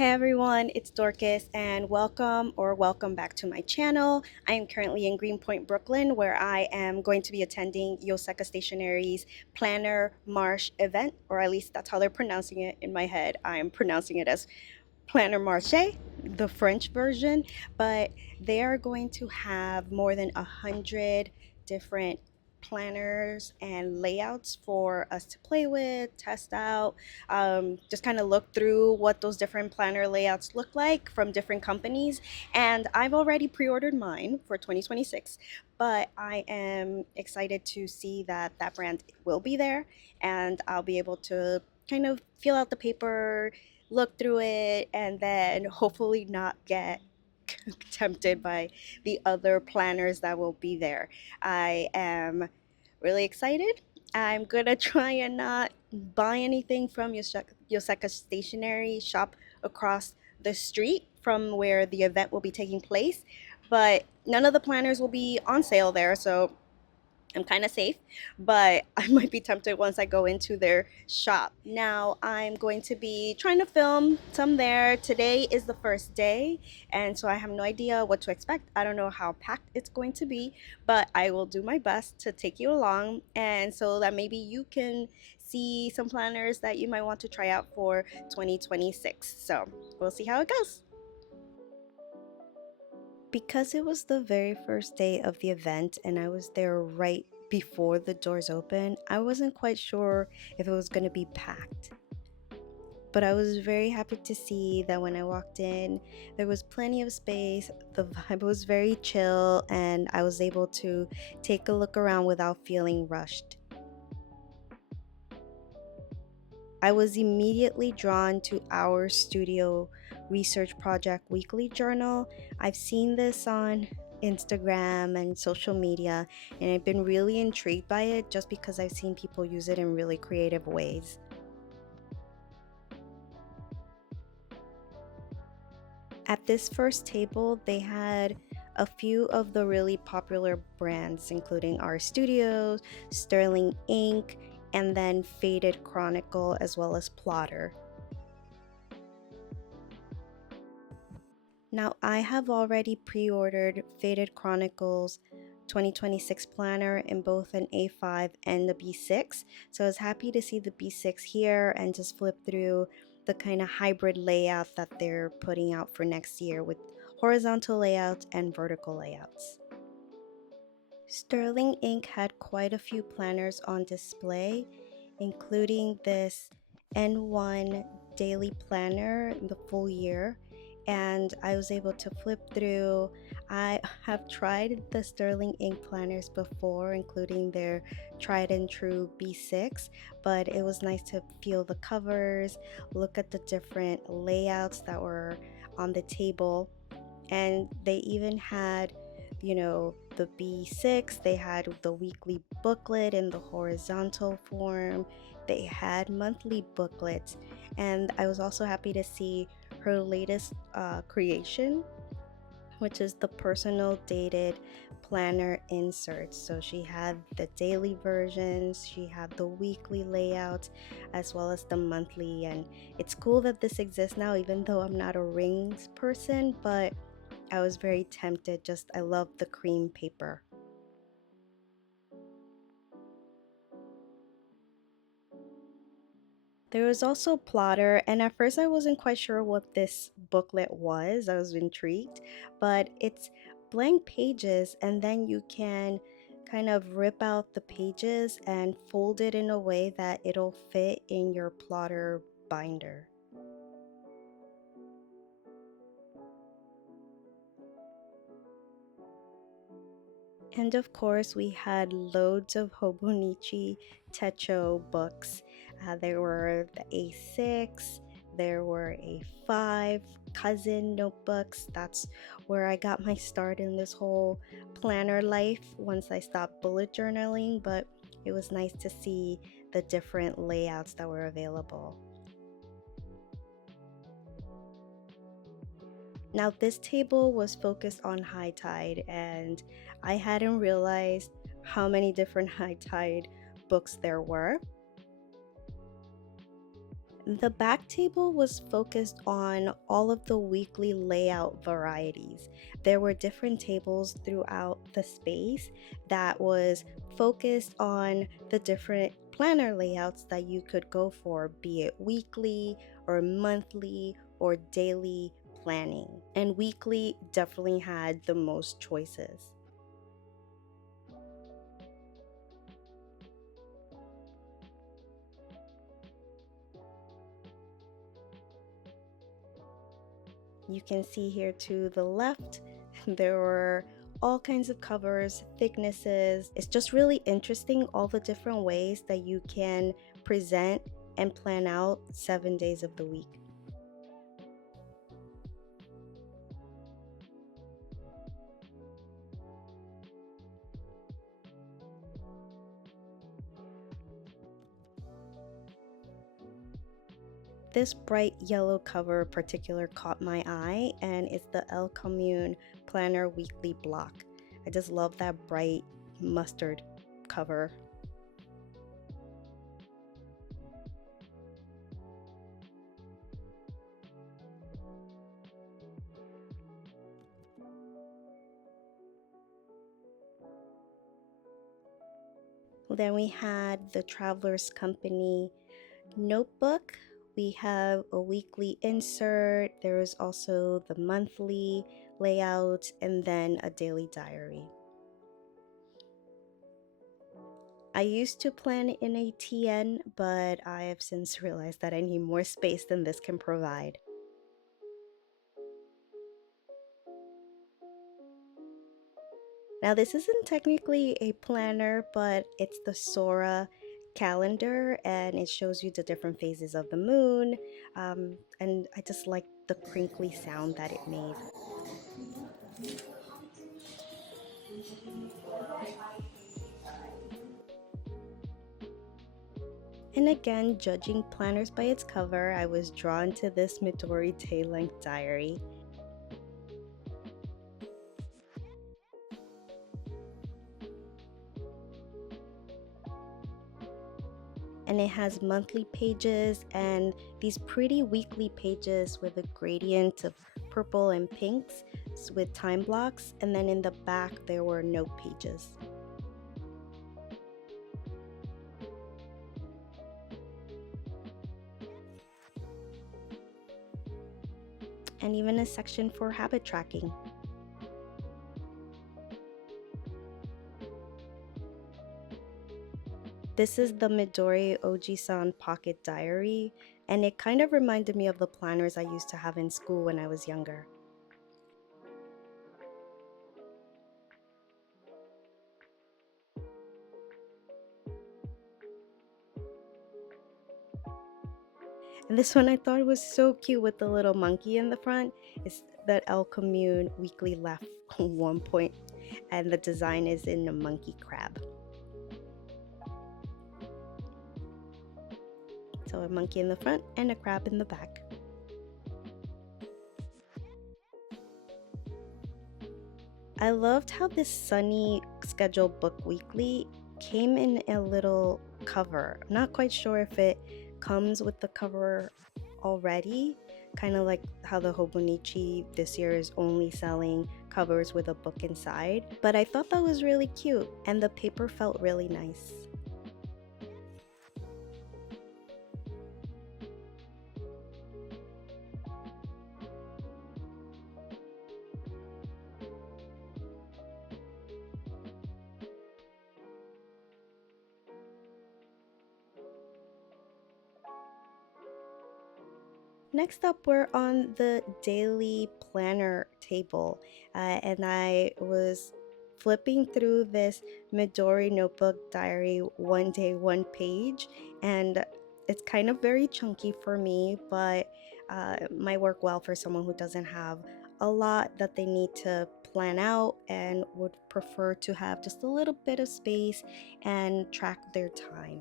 Hey everyone, it's Dorcas and welcome back to my channel. I am currently in Greenpoint, Brooklyn, where I am going to be attending Yoseka Stationery's Planner Marche event, or at least that's how they're pronouncing it in my head. I am pronouncing it as Planner Marche, the French version, but they are going to have more than 100 different planners and layouts for us to play with, test out, just kind of look through what those different planner layouts look like from different companies. And I've already pre-ordered mine for 2026, but I am excited to see that that brand will be there and I'll be able to kind of feel out the paper, look through it, and then hopefully not get tempted by the other planners that will be there. I am really excited. I'm gonna try and not buy anything from Yoseka Stationery shop across the street from where the event will be taking place, but none of the planners will be on sale there, so I'm kind of safe, but I might be tempted once I go into their shop. Now, I'm going to be trying to film some there. Today is the first day, and so I have no idea what to expect. I don't know how packed it's going to be, but I will do my best to take you along, and so that maybe you can see some planners that you might want to try out for 2026. So, we'll see how it goes. Because it was the very first day of the event and I was there right before the doors open, I wasn't quite sure if it was going to be packed. But I was very happy to see that when I walked in, there was plenty of space, the vibe was very chill, and I was able to take a look around without feeling rushed. I was immediately drawn to our studio research project weekly journal. I've seen this on Instagram and social media, and I've been really intrigued by it just because I've seen people use it in really creative ways. At this first table, they had a few of the really popular brands, including our studios, Sterling Ink, and then Faded Chronicle, as well as Plotter. Now, I have already pre-ordered Faded Chronicles 2026 planner in both an A5 and the B6, so I was happy to see the B6 here and just flip through the kind of hybrid layout that they're putting out for next year with horizontal layouts and vertical layouts. Sterling Ink had quite a few planners on display, including this N1 daily planner the full year, and I was able to flip through. I have tried the Sterling Ink planners before, including their tried and true B6, but it was nice to feel the covers, look at the different layouts that were on the table, and they even had, the B6, they had the weekly booklet in the horizontal form, they had monthly booklets, and I was also happy to see her latest creation, which is the personal dated planner inserts. So she had the daily versions, she had the weekly layouts, as well as the monthly. And it's cool that this exists now, even though I'm not a rings person, but I was very tempted. Just, I love the cream paper. There was also Plotter, and at first I wasn't quite sure what this booklet was. I was intrigued, but it's blank pages, and then you can kind of rip out the pages and fold it in a way that it'll fit in your Plotter binder. And of course, we had loads of Hobonichi Techo books. There were the A6, there were A5, cousin notebooks. That's where I got my start in this whole planner life once I stopped bullet journaling, but it was nice to see the different layouts that were available. Now, this table was focused on high tide, and I hadn't realized how many different high tide books there were. The back table was focused on all of the weekly layout varieties. There were different tables throughout the space that was focused on the different planner layouts that you could go for, be it weekly or monthly or daily planning. And weekly definitely had the most choices. You can see here to the left, there were all kinds of covers, thicknesses. It's just really interesting all the different ways that you can present and plan out 7 days of the week. This bright yellow cover particular caught my eye, and it's the El Commune Planner Weekly Block. I just love that bright mustard cover. Then we had the Traveler's Company notebook. We have a weekly insert. There is also the monthly layout and then a daily diary. I used to plan in a TN, but I have since realized that I need more space than this can provide. Now, this isn't technically a planner, but it's the Sora calendar, and it shows you the different phases of the moon. And I just like the crinkly sound that it made. And again, judging planners by its cover, I was drawn to this Midori day-length diary. And it has monthly pages and these pretty weekly pages with a gradient of purple and pinks with time blocks, and then in the back there were note pages. And even a section for habit tracking. This is the Midori Oji-san Pocket Diary, and it kind of reminded me of the planners I used to have in school when I was younger. And this one I thought was so cute with the little monkey in the front. It's that El Commune weekly left 1 point, and the design is in a monkey crab. So a monkey in the front and a crab in the back. I loved how this sunny schedule book weekly came in a little cover. I'm not quite sure if it comes with the cover already, kind of like how the Hobonichi this year is only selling covers with a book inside, but I thought that was really cute and the paper felt really nice. Next up, we're on the daily planner table, and I was flipping through this Midori notebook diary one day, one page, and it's kind of very chunky for me, but might work well for someone who doesn't have a lot that they need to plan out and would prefer to have just a little bit of space and track their time.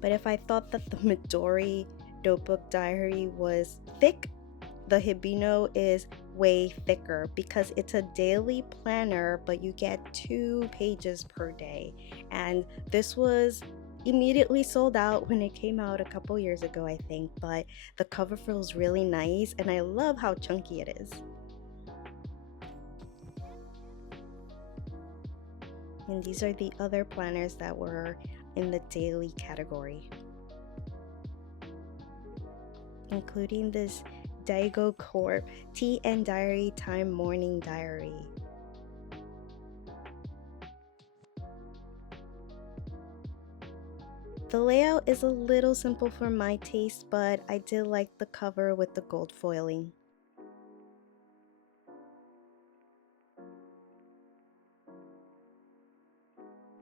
But if I thought that the Midori notebook diary was thick, the Hibino is way thicker because it's a daily planner, but you get 2 pages per day. And this was immediately sold out when it came out a couple years ago, I think, but the cover feels really nice and I love how chunky it is. And these are the other planners that were in the daily category, including this Daigo Corp Tea and Diary Time Morning Diary. The layout is a little simple for my taste, but I did like the cover with the gold foiling.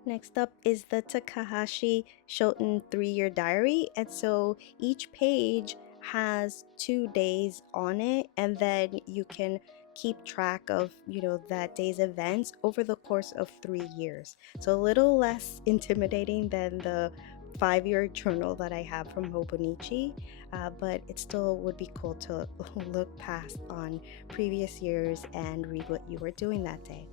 Next up is the Takahashi Shoten 3-year diary, and so each page has 2 days on it, and then you can keep track of that day's events over the course of 3 years. So a little less intimidating than the 5-year journal that I have from Hobonichi, but it still would be cool to look past on previous years and read what you were doing that day.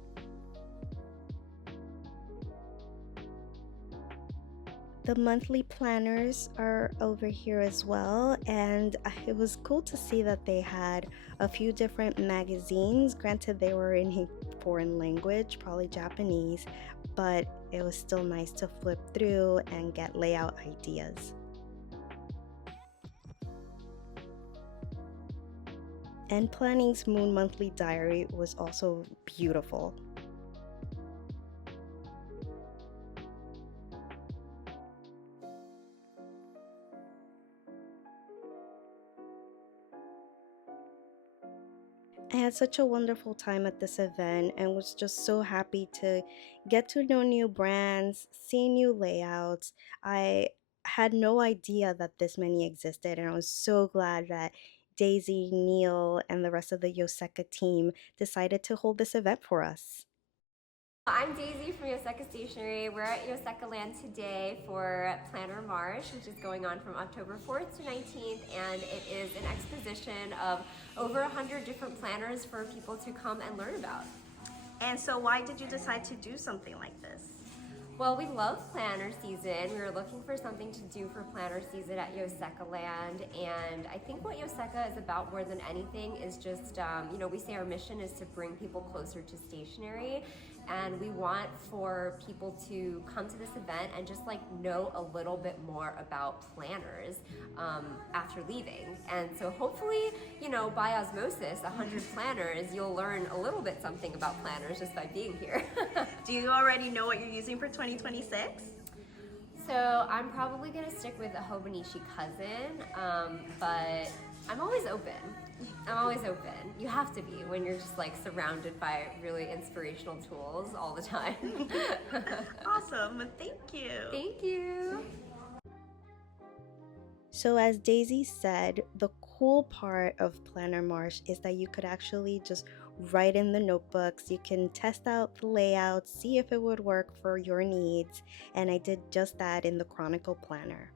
The monthly planners are over here as well, and it was cool to see that they had a few different magazines. Granted, they were in a foreign language, probably Japanese, but it was still nice to flip through and get layout ideas. And Planning's Moon Monthly Diary was also beautiful. I had such a wonderful time at this event and was just so happy to get to know new brands, see new layouts. I had no idea that this many existed, and I was so glad that Daisy, Neil, and the rest of the Yoseka team decided to hold this event for us. I'm Daisy from Yoseka Stationery. We're at Yoseka Land today for Planner Marche, which is going on from October 4th to 19th, and it is an exposition of over 100 different planners for people to come and learn about. And so why did you decide to do something like this? Well, we love planner season. We were looking for something to do for planner season at Yoseka Land, and I think what Yoseka is about more than anything is just, we say our mission is to bring people closer to stationery, and we want for people to come to this event and just know a little bit more about planners after leaving. And so hopefully, by osmosis, 100 planners, you'll learn a little bit something about planners just by being here. Do you already know what you're using for 2026? So I'm probably gonna stick with a Hobonichi cousin, but I'm always open. I'm always open. You have to be when you're just surrounded by really inspirational tools all the time. Awesome, thank you. Thank you. So as Daisy said, the cool part of Planner Marche is that you could actually just write in the notebooks. You can test out the layout, see if it would work for your needs, and I did just that in the Chronicle planner.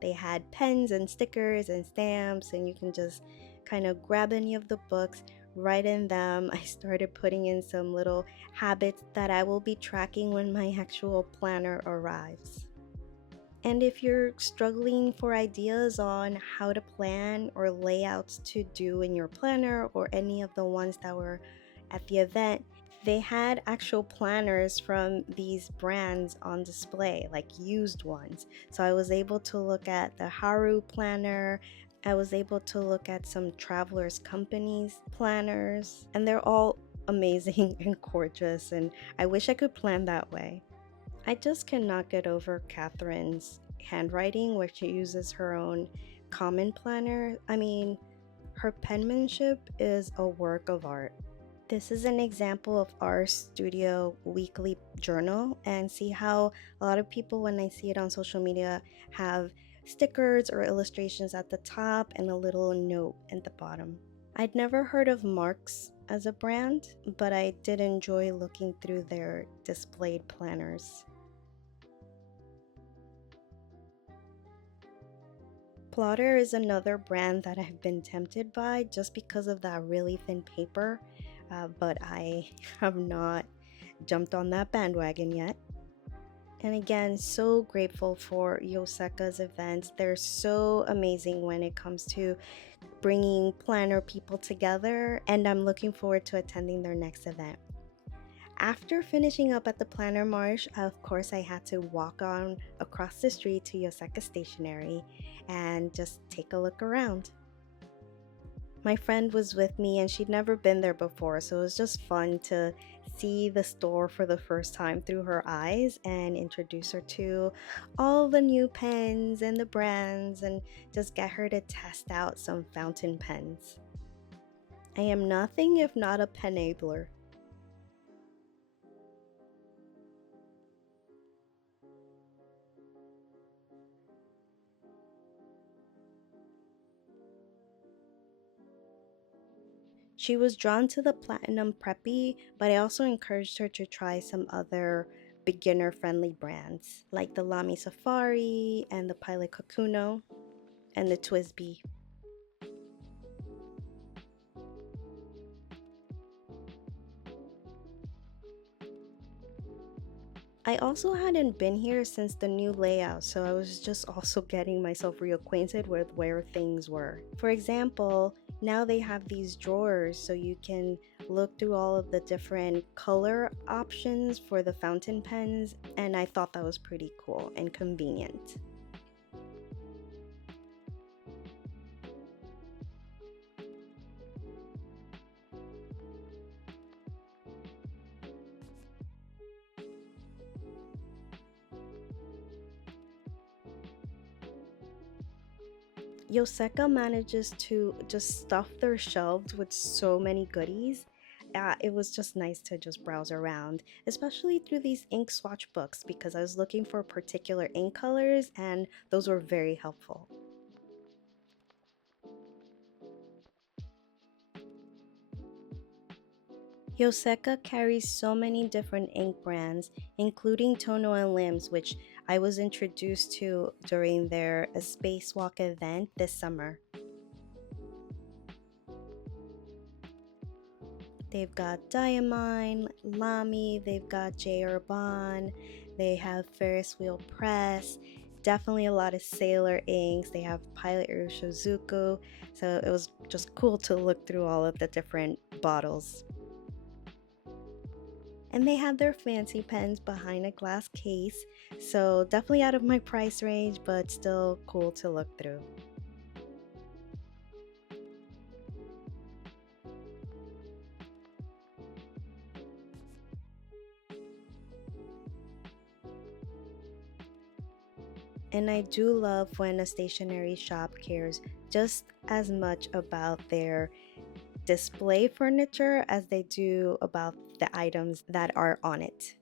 They had pens and stickers and stamps, and you can just kind of grab any of the books, write in them. I started putting in some little habits that I will be tracking when my actual planner arrives. And if you're struggling for ideas on how to plan or layouts to do in your planner or any of the ones that were at the event, they had actual planners from these brands on display, like used ones. So I was able to look at the Haru planner. I was able to look at some Travelers Companies planners, and they're all amazing and gorgeous, and I wish I could plan that way. I just cannot get over Catherine's handwriting, where she uses her own common planner. I mean, her penmanship is a work of art. This is an example of our studio weekly journal, and see how a lot of people, when I see it on social media, have stickers or illustrations at the top and a little note at the bottom. I'd never heard of Marks as a brand, but I did enjoy looking through their displayed planners. Plotter is another brand that I've been tempted by just because of that really thin paper, but I have not jumped on that bandwagon yet. And again, so grateful for Yoseka's events. They're so amazing when it comes to bringing planner people together, and I'm looking forward to attending their next event. After finishing up at the Planner Marche, of course, I had to walk on across the street to Yoseka Stationery and just take a look around. My friend was with me and she'd never been there before, so it was just fun to see the store for the first time through her eyes and introduce her to all the new pens and the brands and just get her to test out some fountain pens. I am nothing if not a penabler. She was drawn to the Platinum Preppy, but I also encouraged her to try some other beginner friendly brands like the Lamy Safari and the Pilot Kakuno and the Twisby. I also hadn't been here since the new layout, so I was just also getting myself reacquainted with where things were. For example, now they have these drawers so you can look through all of the different color options for the fountain pens, and I thought that was pretty cool and convenient. Yoseka manages to just stuff their shelves with so many goodies. It was just nice to just browse around, especially through these ink swatch books because I was looking for particular ink colors and those were very helpful. Yoseka carries so many different ink brands, including Tono and Limbs, which I was introduced to during their spacewalk event this summer. They've got Diamine, Lamy, they've got J. Urban, they have Ferris Wheel Press, definitely a lot of Sailor inks. They have Pilot Urushizuku, so it was just cool to look through all of the different bottles. And they have their fancy pens behind a glass case, so definitely out of my price range, but still cool to look through. And I do love when a stationery shop cares just as much about their display furniture as they do about the items that are on it.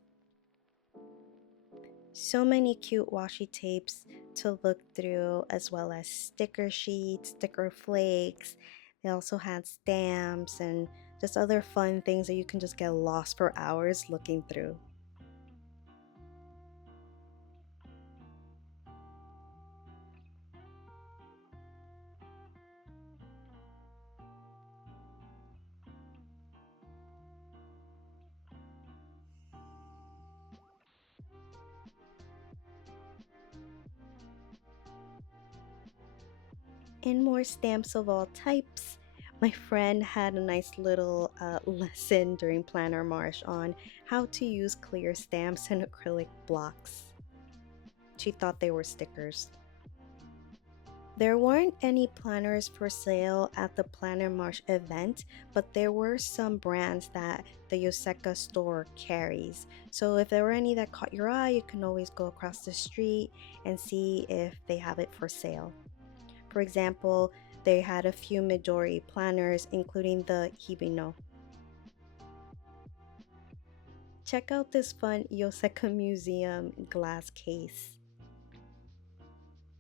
So many cute washi tapes to look through, as well as sticker sheets, sticker flakes. They also had stamps and just other fun things that you can just get lost for hours looking through. And more stamps of all types. My friend had a nice little lesson during Planner Marche on how to use clear stamps and acrylic blocks. She thought they were stickers. There weren't any planners for sale at the Planner Marche event, but there were some brands that the Yoseka store carries. So if there were any that caught your eye, you can always go across the street and see if they have it for sale. For example, they had a few Midori planners, including the Hibino. Check out this fun Yoseka Museum glass case.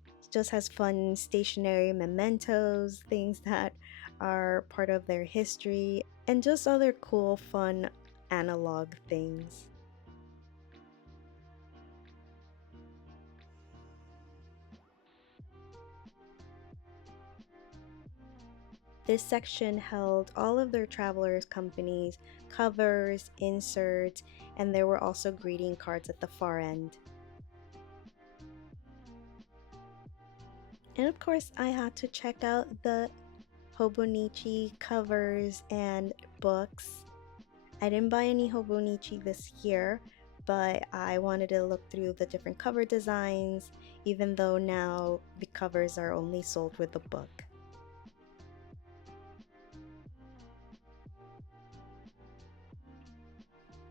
It just has fun stationery mementos, things that are part of their history, and just other cool, fun analog things. This section held all of their travelers' companies, covers, inserts, and there were also greeting cards at the far end. And of course, I had to check out the Hobonichi covers and books. I didn't buy any Hobonichi this year, but I wanted to look through the different cover designs, even though now the covers are only sold with the book.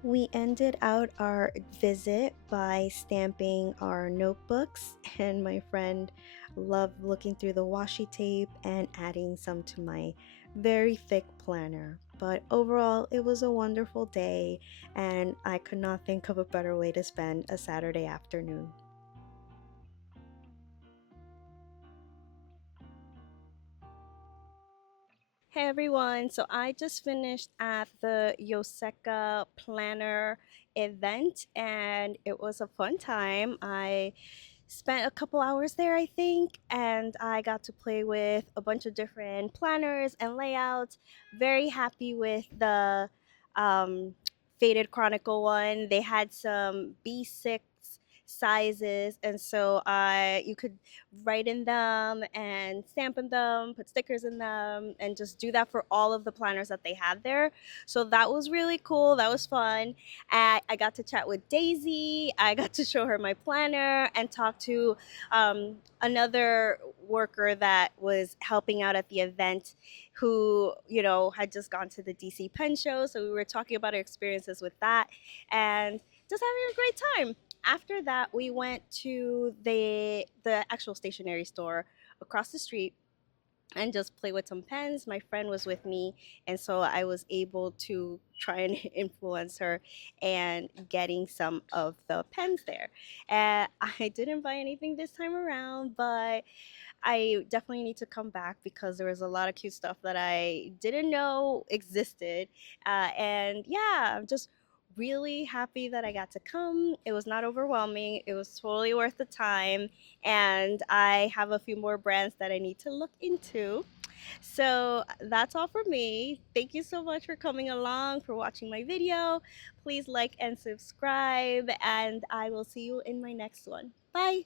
We ended out our visit by stamping our notebooks, and my friend loved looking through the washi tape and adding some to my very thick planner. But overall, it was a wonderful day, and I could not think of a better way to spend a Saturday afternoon. Hey everyone, so I just finished at the Yoseka Planner event and it was a fun time. I spent a couple hours there, I think, and I got to play with a bunch of different planners and layouts. Very happy with the um, Faded Chronicle one. They had some B6 sizes, and so I you could write in them and stamp in them, put stickers in them, and just do that for all of the planners that they had there. So that was really cool. That was fun. I got to chat with Daisy. I got to show her my planner and talk to another worker that was helping out at the event who, had just gone to the DC Pen Show. So we were talking about our experiences with that and just having a great time. After that, we went to the actual stationery store across the street and just play with some pens. My friend was with me, and so I was able to try and influence her and getting some of the pens there. I didn't buy anything this time around, but I definitely need to come back because there was a lot of cute stuff that I didn't know existed. And yeah, I'm just really happy that I got to come. It was not overwhelming, it was totally worth the time. And I have a few more brands that I need to look into. So that's all for me. Thank you so much for coming along, for watching my video. Please like and subscribe, and I will see you in my next one. Bye.